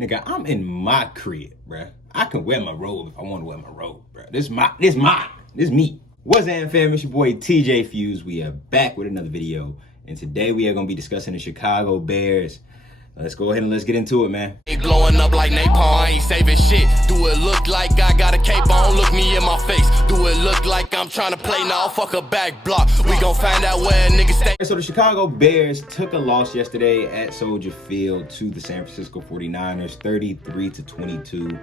Nigga, I'm in my crib, bruh. I can wear my robe if I want to wear my robe, bruh. This me. What's that, fam? It's your boy TJ Fuse. We are back with another video, and today we are gonna be discussing the Chicago Bears. Let's go ahead and let's get into it, man. Blowing up like napalm, I ain't saving shit. Do it look like I got a cape on? Look me in my face. Do it look like I'm trying to play now? Fuck a back block. We gon' find out where niggas stay. So the Chicago Bears took a loss yesterday at Soldier Field to the San Francisco 49ers, 33-22.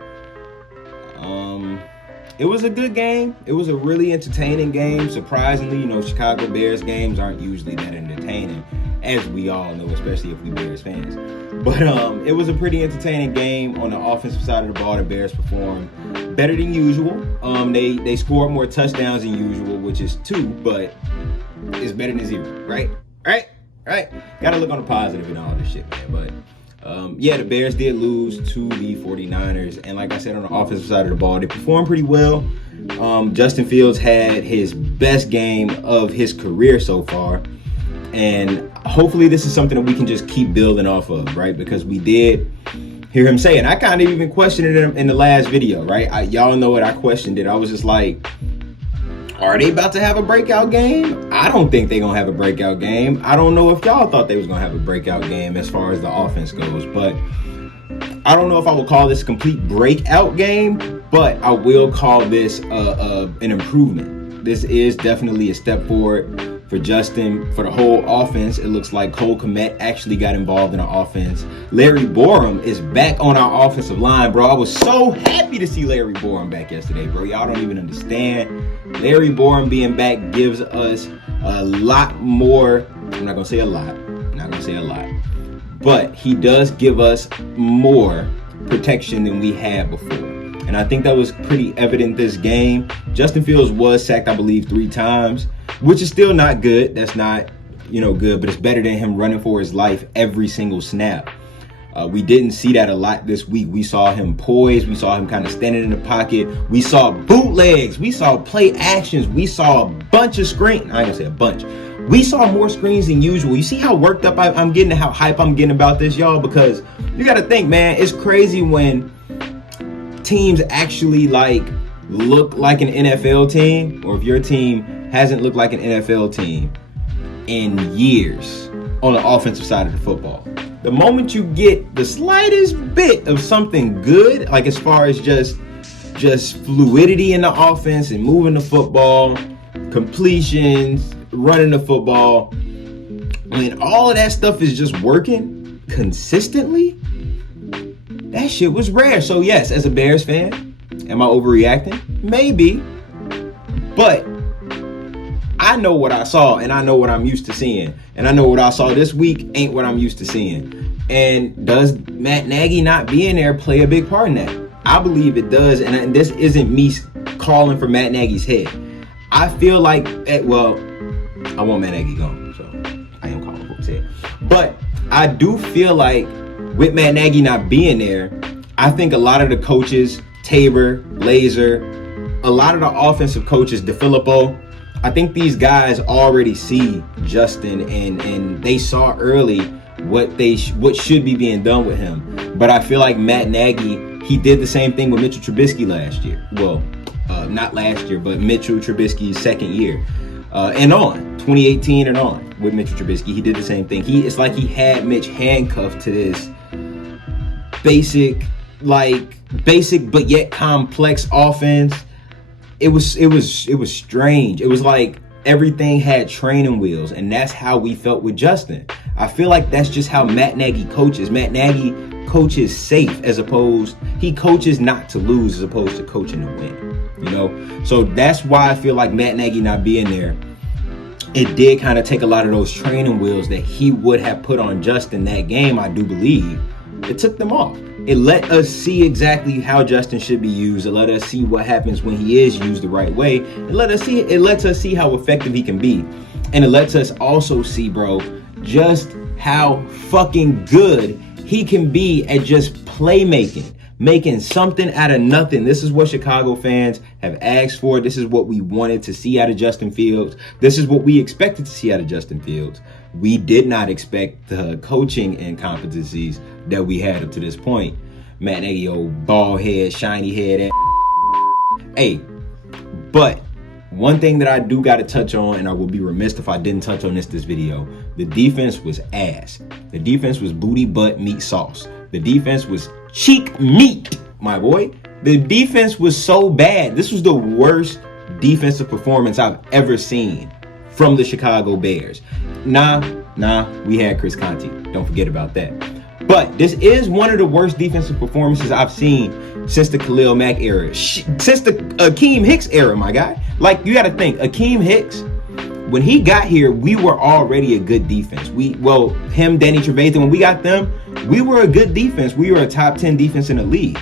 It was a good game. It was a really entertaining game. Surprisingly, Chicago Bears games aren't usually that entertaining, as we all know, especially if we Bears fans. But it was a pretty entertaining game. On the offensive side of the ball, the Bears performed better than usual. They scored more touchdowns than usual, which is 2, but it's better than 0, right? Right? Gotta look on the positive and all this shit, man. But the Bears did lose to the 49ers. And like I said, on the offensive side of the ball, they performed pretty well. Justin Fields had his best game of his career so far. And hopefully this is something that we can just keep building off of, right? Because we did hear him say, and I kind of even questioned it in the last video, right? Y'all know it. I questioned it. I was just like, are they about to have a breakout game? I don't think they're going to have a breakout game. I don't know if y'all thought they was going to have a breakout game as far as the offense goes, but I don't know if I would call this a complete breakout game, but I will call this an improvement. This is definitely a step forward for Justin. For the whole offense, it looks like Cole Kmet actually got involved in our offense. Larry Borom is back on our offensive line, bro. I was so happy to see Larry Borom back yesterday, bro. Y'all don't even understand. Larry Borom being back gives us a lot more. I'm not going to say a lot. But he does give us more protection than we had before. And I think that was pretty evident this game. Justin Fields was sacked, I believe, 3 times, which is still not good. That's not, good, but it's better than him running for his life every single snap. We didn't see that a lot this week. We saw him poised. We saw him kind of standing in the pocket. We saw bootlegs. We saw play actions. We saw a bunch of screens. I ain't gonna say a bunch. We saw more screens than usual. You see how worked up I'm getting, how hype I'm getting about this, y'all? Because you got to think, man, it's crazy when teams actually look like an NFL team, or if your team hasn't looked like an NFL team in years on the offensive side of the football. The moment you get the slightest bit of something good, like as far as just fluidity in the offense and moving the football, completions, running the football, when all of that stuff is just working consistently, that shit was rare. So yes, as a Bears fan, am I overreacting? Maybe. But I know what I saw, and I know what I'm used to seeing. And I know what I saw this week ain't what I'm used to seeing. And does Matt Nagy not being there play a big part in that? I believe it does. And this isn't me calling for Matt Nagy's head. I feel like, I want Matt Nagy gone, so I am calling for his head. But I do feel like with Matt Nagy not being there, I think a lot of the coaches, Tabor, Laser, a lot of the offensive coaches, DeFilippo, I think these guys already see Justin and they saw early what should be being done with him. But I feel like Matt Nagy, he did the same thing with Mitchell Trubisky last year. Well, not last year, but Mitchell Trubisky's second year. And on 2018 and on with Mitchell Trubisky, he did the same thing. It's like he had Mitch handcuffed to this basic but yet complex offense. It was strange. It was like everything had training wheels, and that's how we felt with Justin. I feel like that's just how Matt Nagy coaches. Matt Nagy coaches safe he coaches not to lose as opposed to coaching to win. So that's why I feel like Matt Nagy not being there, it did kind of take a lot of those training wheels that he would have put on Justin that game. I do believe it took them off. It let us see exactly how Justin should be used. It let us see what happens when he is used the right way. It lets us see how effective he can be. And it lets us also see, bro, just how fucking good he can be at just playmaking, making something out of nothing. This is what Chicago fans have asked for. This is what we wanted to see out of Justin Fields. This is what we expected to see out of Justin Fields. We did not expect the coaching incompetencies that we had up to this point. Matt Nagy, old bald head, shiny head. Hey, but one thing that I do got to touch on, and I will be remiss if I didn't touch on this video, the defense was ass. The defense was booty, butt, meat, sauce. The defense was cheek meat, my boy. The defense was so bad. This was the worst defensive performance I've ever seen from the Chicago Bears. Nah, we had Chris Conte. Don't forget about that. But this is one of the worst defensive performances I've seen since the Khalil Mack era. Since the Akeem Hicks era, my guy. Like, you got to think, Akeem Hicks, when he got here, we were already a good defense. Him, Danny Trevathan, when we got them, we were a good defense. We were a top 10 defense in the league.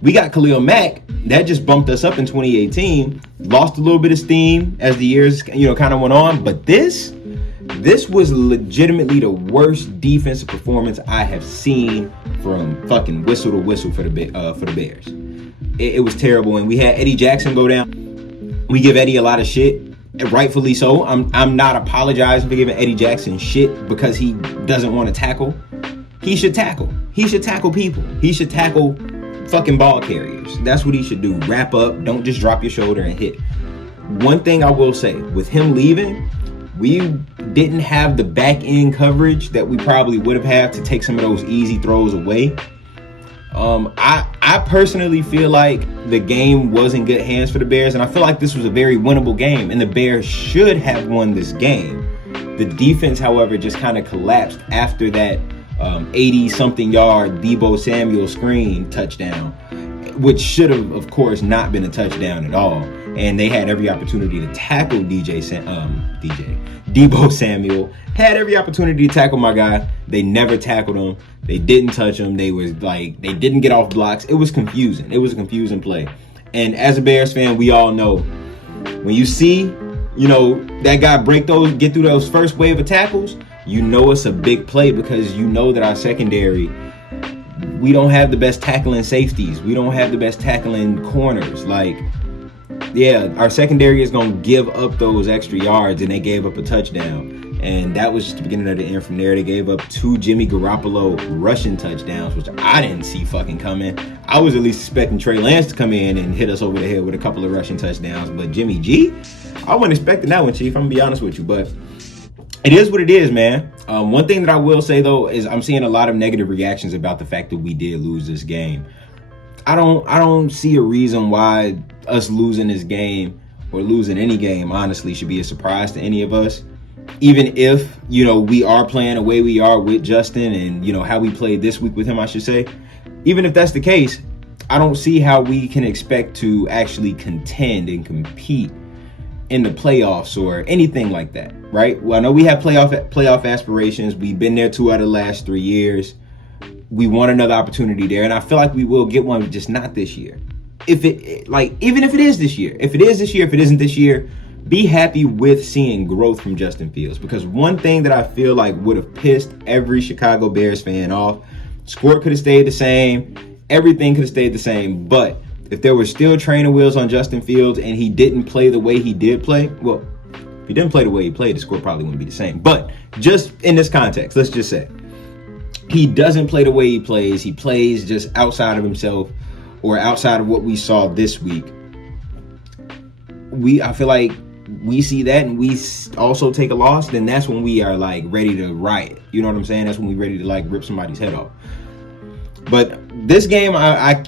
We got Khalil Mack. That just bumped us up in 2018. Lost a little bit of steam as the years, kind of went on. But this was legitimately the worst defensive performance I have seen from fucking whistle to whistle for the Bears. It was terrible. And we had Eddie Jackson go down. We give Eddie a lot of shit, rightfully so. I'm not apologizing for giving Eddie Jackson shit because he doesn't want to tackle. He should tackle. He should tackle people. He should tackle fucking ball carriers. That's what he should do. Wrap up. Don't just drop your shoulder and hit. One thing I will say, with him leaving, we didn't have the back end coverage that we probably would have had to take some of those easy throws away. I personally feel like the game was in good hands for the Bears, and I feel like this was a very winnable game, and the Bears should have won this game. The defense, however, just kind of collapsed after that 80-something yard Deebo Samuel screen touchdown, which should have, of course, not been a touchdown at all. And they had every opportunity to tackle Deebo Samuel. Had every opportunity to tackle my guy. They never tackled him. They didn't touch him. They didn't get off blocks. It was confusing. It was a confusing play. And as a Bears fan, we all know when you see, that guy get through those first wave of tackles, it's a big play because that our secondary, we don't have the best tackling safeties. We don't have the best tackling corners. Our secondary is going to give up those extra yards, and they gave up a touchdown. And that was just the beginning of the end. From there, they gave up 2 Jimmy Garoppolo rushing touchdowns, which I didn't see fucking coming. I was at least expecting Trey Lance to come in and hit us over the head with a couple of rushing touchdowns. But Jimmy G, I wasn't expecting that one, Chief. I'm going to be honest with you. But it is what it is, man. One thing that I will say, though, is I'm seeing a lot of negative reactions about the fact that we did lose this game. I don't see a reason why us losing this game or losing any game, honestly, should be a surprise to any of us. Even if, we are playing the way we are with Justin and, how we played this week with him, I should say. Even if that's the case, I don't see how we can expect to actually contend and compete in the playoffs or anything like that, right? Well, I know we have playoff aspirations. We've been there 2 out of the last 3 years. We want another opportunity there, and I feel like we will get one, just not this year. Even if it is this year, if it isn't this year, be happy with seeing growth from Justin Fields. Because one thing that I feel like would have pissed every Chicago Bears fan off, score could have stayed the same, everything could have stayed the same, but if there were still training wheels on Justin Fields and he didn't play the way he did play, well, if he didn't play the way he played, the score probably wouldn't be the same. But just in this context, let's just say he doesn't play the way he plays. He plays just outside of himself or outside of what we saw this week. I feel like we see that and we also take a loss, then that's when we are ready to riot. You know what I'm saying? That's when we're ready to rip somebody's head off. But this game, I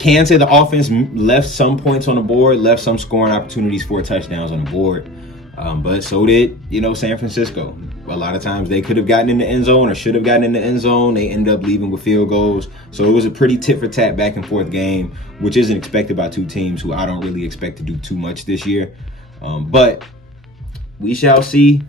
can say the offense left some points on the board, left some scoring opportunities for touchdowns on the board. But so did, San Francisco. A lot of times they could have gotten in the end zone or should have gotten in the end zone. They ended up leaving with field goals. So it was a pretty tit-for-tat back-and-forth game, which isn't expected by two teams who I don't really expect to do too much this year. But we shall see,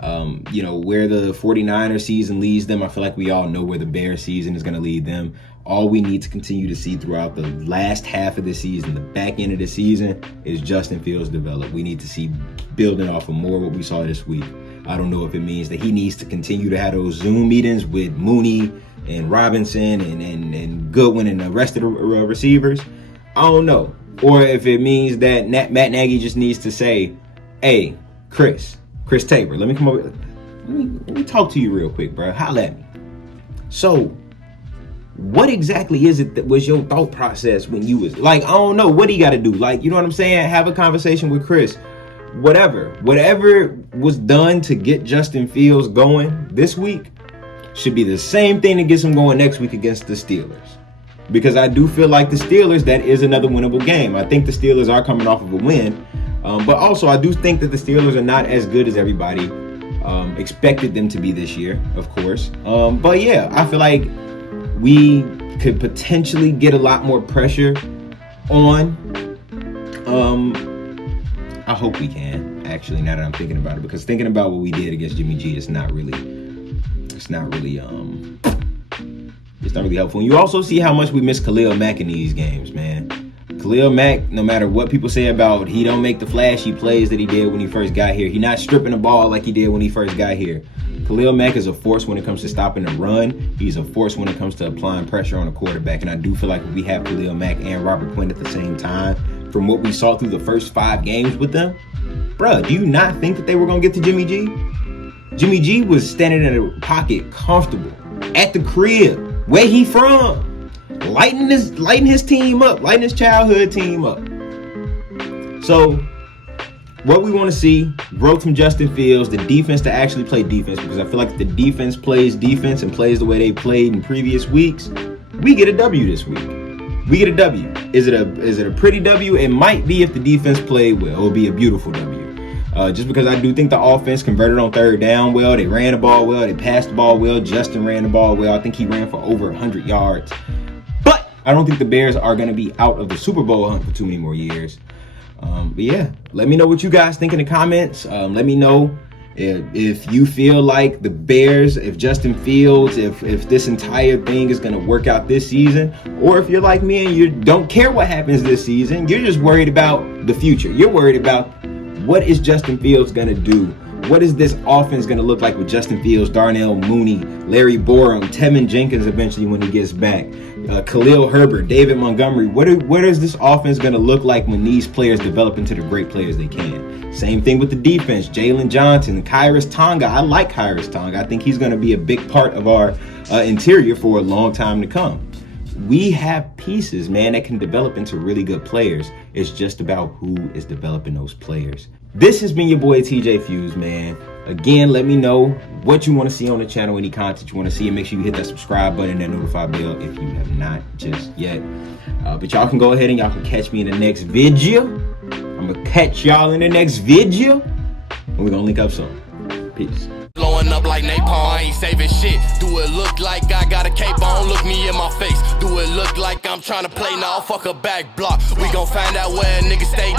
where the 49ers season leads them. I feel like we all know where the Bears season is going to lead them. All we need to continue to see throughout the last half of the season, the back end of the season, is Justin Fields develop. We need to see building off of more what we saw this week. I don't know if it means that he needs to continue to have those Zoom meetings with Mooney and Robinson and Goodwin and the rest of the receivers. I don't know. Or if it means that Matt Nagy just needs to say, hey, Chris Tabor, let me come over. Let me talk to you real quick, bro. Holla at me. So, what exactly is it that was your thought process when you was like, I don't know, what he got to do? Like, you know what I'm saying? Have a conversation with Chris. Whatever was done to get Justin Fields going this week should be the same thing that gets him going next week against the Steelers. Because I do feel like the Steelers, that is another winnable game. I think the Steelers are coming off of a win. But also, I do think that the Steelers are not as good as everybody expected them to be this year, of course. But yeah, I feel like we could potentially get a lot more pressure on. I hope we can, actually, now that I'm thinking about it. Because thinking about what we did against Jimmy G, it's not really helpful. And you also see how much we miss Khalil Mack in these games, man. Khalil Mack, no matter what people say about, he don't make the flashy plays that he did when he first got here. He not stripping the ball like he did when he first got here. Khalil Mack is a force when it comes to stopping the run. He's a force when it comes to applying pressure on a quarterback. And I do feel like if we have Khalil Mack and Robert Quinn at the same time, from what we saw through the first 5 games with them, bruh, do you not think that they were going to get to Jimmy G? Jimmy G was standing in a pocket comfortable at the crib. Where he from? Lighting his team up, lighting his childhood team up. So, what we want to see, growth from Justin Fields, the defense to actually play defense, because I feel like if the defense plays defense and plays the way they played in previous weeks, we get a W this week. We get a W. Is it a pretty W? It might be if the defense played well. It will be a beautiful W. Just because I do think the offense converted on third down well. They ran the ball well. They passed the ball well. Justin ran the ball well. I think he ran for over 100 yards. But I don't think the Bears are going to be out of the Super Bowl hunt for too many more years. But yeah, let me know what you guys think in the comments. Let me know if you feel like the Bears, if Justin Fields, if this entire thing is going to work out this season, or if you're like me and you don't care what happens this season. You're just worried about the future. You're worried about what is Justin Fields going to do? What is this offense going to look like with Justin Fields, Darnell Mooney, Larry Borum, Tevin Jenkins eventually when he gets back, Khalil Herbert, David Montgomery? What is this offense going to look like when these players develop into the great players they can? Same thing with the defense. Jalen Johnson, Khyiris Tonga. I like Khyiris Tonga. I think he's going to be a big part of our interior for a long time to come. We have pieces, man, that can develop into really good players. It's just about who is developing those players. This has been your boy TJ Fuse, man. Again, let me know what you want to see on the channel, any content you want to see, and make sure you hit that subscribe button and that notify bell if you have not just yet. But y'all can go ahead and y'all can catch me in the next video. I'm going to catch y'all in the next video, and we're going to link up soon. Peace. Blowing up like napalm, I ain't saving shit. Do it look like I got a cape on? Look me in my face. Do it look like I'm trying to play? Now fuck a back block. We gon' find out where niggas stay.